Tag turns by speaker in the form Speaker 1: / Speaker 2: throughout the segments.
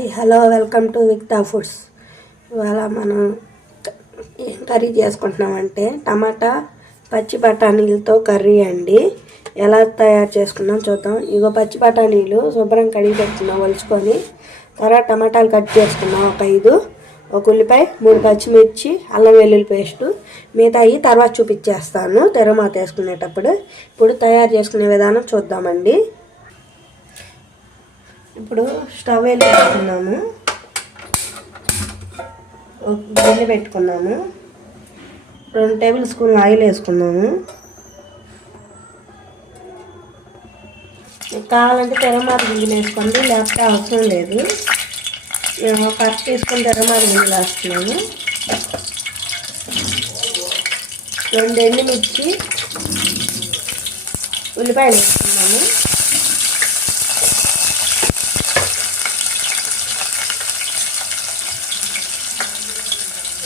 Speaker 1: Hi hello welcome to Vikta foods. ఇవాళ మనం ఏం కర్రీ చేసుకుంటున్నామంటే టమాటా పచ్చి బఠానీలతో కర్రీ అండి. ఎలా తయారు చేసుకున్నాం చూద్దాం. ఇగో పచ్చి బఠానీలు శుభ్రం కడిగి పెట్టుకున్నాం వలుచుకొని తర్వాత టమాటాలు కట్ చేసుకున్నాం ఒక ఐదు. ఒక ఉల్లిపాయ మూడు పచ్చిమిర్చి అల్లం వెల్లుల్లి పేస్టు. మిగతాయి తర్వాత చూపించేస్తాను తెరమాత వేసుకునేటప్పుడు. ఇప్పుడు తయారు చేసుకునే విధానం చూద్దామండి. ఇప్పుడు స్టవ్ వేసుకున్నాము ఒక గిన్నె పెట్టుకున్నాము. రెండు టేబుల్ స్పూన్ ఆయిల్ వేసుకున్నాము. కావాలంటే తెరమాత గింజలు వేసుకోండి లేకపోతే అవసరం లేదు. మేము ఒక అర తీసుకొని తెరమాత గింజలు వేస్తున్నాము. రెండు ఎండుమిర్చి ఉల్లిపాయలు వేసుకున్నాము.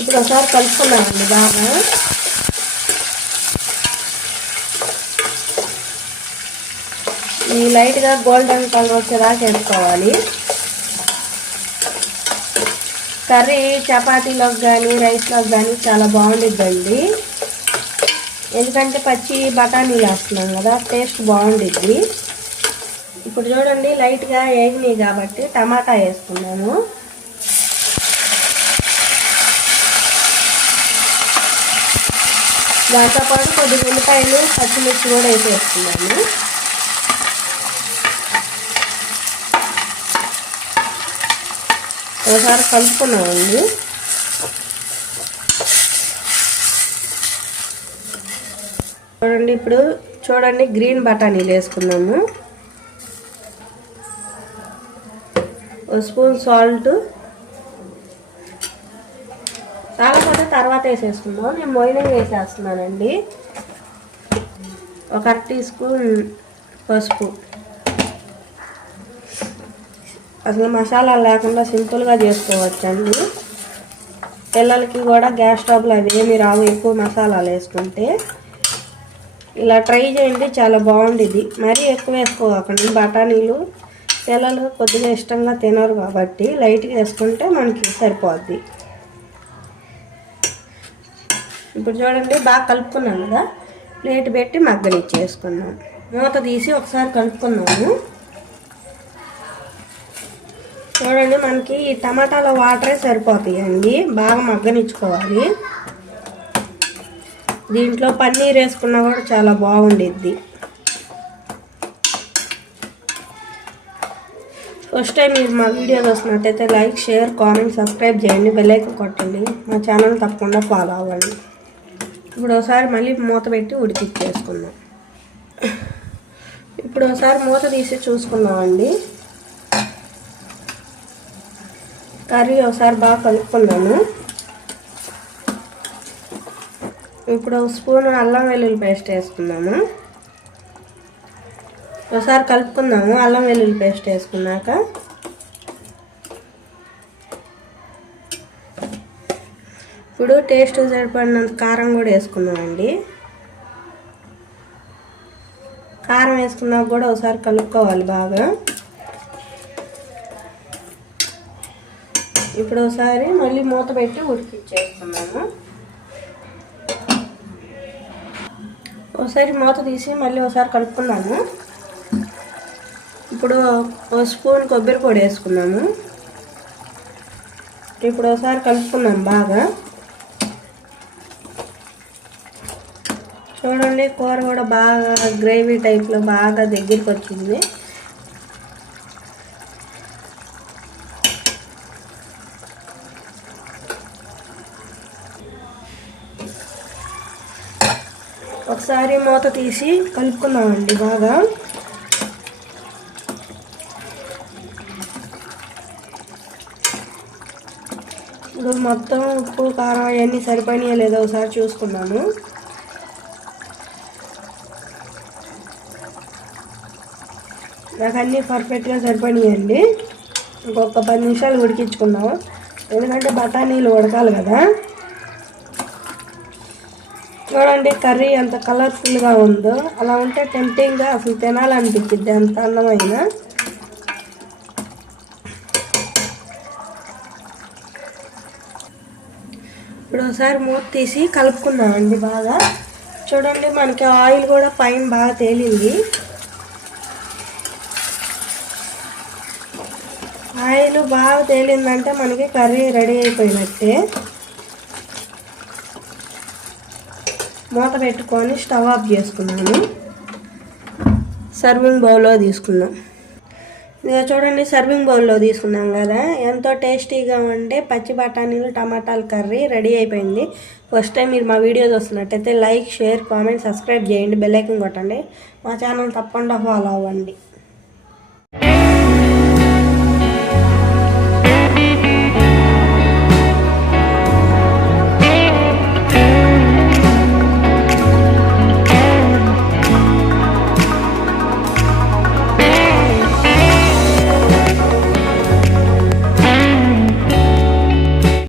Speaker 1: ఇప్పుడు ఒకసారి కలుపుకున్నామండి బాగా ఈ లైట్గా గోల్డెన్ కలర్ వచ్చేదాకా వేసుకోవాలి. కర్రీ చపాతీలోకి కానీ రైస్లోకి కానీ చాలా బాగుండిద్దండి. ఎందుకంటే పచ్చి బఠానీలు వేస్తున్నాం కదా టేస్ట్ బాగుండిద్ది. ఇప్పుడు చూడండి లైట్గా వేగినాయి కాబట్టి టమాటా వేసుకున్నాను. దాంతో పాటు కొద్ది ఉల్లిపాయలు పచ్చిమిర్చి కూడా వేసేస్తున్నాము ఒకసారి కలుపుకున్నామండి చూడండి ఇప్పుడు చూడండి గ్రీన్ బఠానీలు వేసుకున్నాము. ఒక స్పూన్ సాల్ట్ రాకపోతే తర్వాత వేసేసుకుందాం. నేను మొయిన వేసేస్తున్నానండి. ఒక అర టీ స్పూన్ పసుపు. అసలు మసాలా లేకుండా సింపుల్గా చేసుకోవచ్చండి. పిల్లలకి కూడా గ్యాస్ స్టవ్లు అవి ఏమి రావు ఎక్కువ మసాలాలు వేసుకుంటే. ఇలా ట్రై చేయండి చాలా బాగుండిద్ది మరీ ఎక్కువ వేసుకోకండి. బఠానీలు పిల్లలు కొద్దిగా ఇష్టంగా తినరు కాబట్టి లైట్గా వేసుకుంటే మనకి సరిపోద్ది. ఇప్పుడు చూడండి బాగా కలుపుకున్నాం కదా. ప్లేట్ పెట్టి మగ్గనిచ్చేసుకున్నాం మూత తీసి ఒకసారి కలుపుకున్నాము చూడండి మనకి ఈ టమాటాల వాటరే సరిపోతాయండి. బాగా మగ్గనిచ్చుకోవాలి. దీంట్లో పన్నీర్ వేసుకున్నా కూడా చాలా బాగుండిద్ది. ఫస్ట్ టైం మీరు మా వీడియో చూస్తున్నట్టయితే లైక్ షేర్ కామెంట్ సబ్స్క్రైబ్ చేయండి. బెల్లైకన్ కొట్టండి. మా ఛానల్ తప్పకుండా ఫాలో అవ్వండి. ఇప్పుడు ఒకసారి మళ్ళీ మూత పెట్టి ఉడికిచ్చేసుకుందాం ఇప్పుడు ఒకసారి మూత తీసి చూసుకుందామండి. కర్రీ ఒకసారి బాగా కలుపుకుందాము. ఇప్పుడు ఒక స్పూన్ అల్లం వెల్లుల్లి పేస్ట్ వేసుకుందాము. ఒకసారి కలుపుకుందాము అల్లం వెల్లుల్లి పేస్ట్ వేసుకున్నాక. ఇప్పుడు టేస్ట్ సరిపడినంత కారం కూడా వేసుకున్నామండి కారం వేసుకున్నాక కూడా ఒకసారి కలుపుకోవాలి బాగా. ఇప్పుడు ఒకసారి మళ్ళీ మూత పెట్టి ఉడికిచ్చేసుకున్నాము ఒకసారి మూత తీసి మళ్ళీ ఒకసారి కలుపుకున్నాము ఇప్పుడు ఒక స్పూన్ కొబ్బరి పొడి వేసుకున్నాము ఇప్పుడు ఒకసారి కలుపుకున్నాం బాగా. చూడండి కూర కూడా బాగా గ్రేవీ టైప్లో బాగా దగ్గరికి వచ్చింది. ఒకసారి మూత తీసి కలుపుకున్నామండి బాగా. ఇప్పుడు మొత్తం ఉప్పు కారం అవన్నీ సరిపోయినాయో లేదో ఒకసారి చూసుకున్నాను నాకు అన్నీ పర్ఫెక్ట్గా సరిపోయినాయండి ఇంకొక పది నిమిషాలు ఉడికించుకున్నాము ఎందుకంటే బఠానీలు ఉడకాలి కదా. చూడండి కర్రీ ఎంత కలర్ఫుల్గా ఉందో. అలా ఉంటే టెంప్టింగ్గా అసలు తినాలనిపించింది ఎంత అందమైన. ఇప్పుడు ఒకసారి మూత తీసి కలుపుకున్నామండి బాగా. చూడండి మనకి ఆయిల్ కూడా పైన బాగా తేలింది. బాగా తేలిందంటే మనకి కర్రీ రెడీ అయిపోయినట్టే. మూత పెట్టుకొని స్టవ్ ఆఫ్ చేసుకున్నాను. సర్వింగ్ బౌల్లో తీసుకున్నాం. ఇక చూడండి సర్వింగ్ బౌల్లో తీసుకున్నాం కదా. ఎంతో టేస్టీగా ఉండే పచ్చి బఠానీలు టమాటాల కర్రీ రెడీ అయిపోయింది. ఫస్ట్ టైం మీరు మా వీడియో చూస్తున్నట్టయితే లైక్ షేర్ కామెంట్ సబ్స్క్రైబ్ చేయండి. బెల్లైకన్ కొట్టండి. మా ఛానల్ తప్పకుండా ఫాలో అవ్వండి.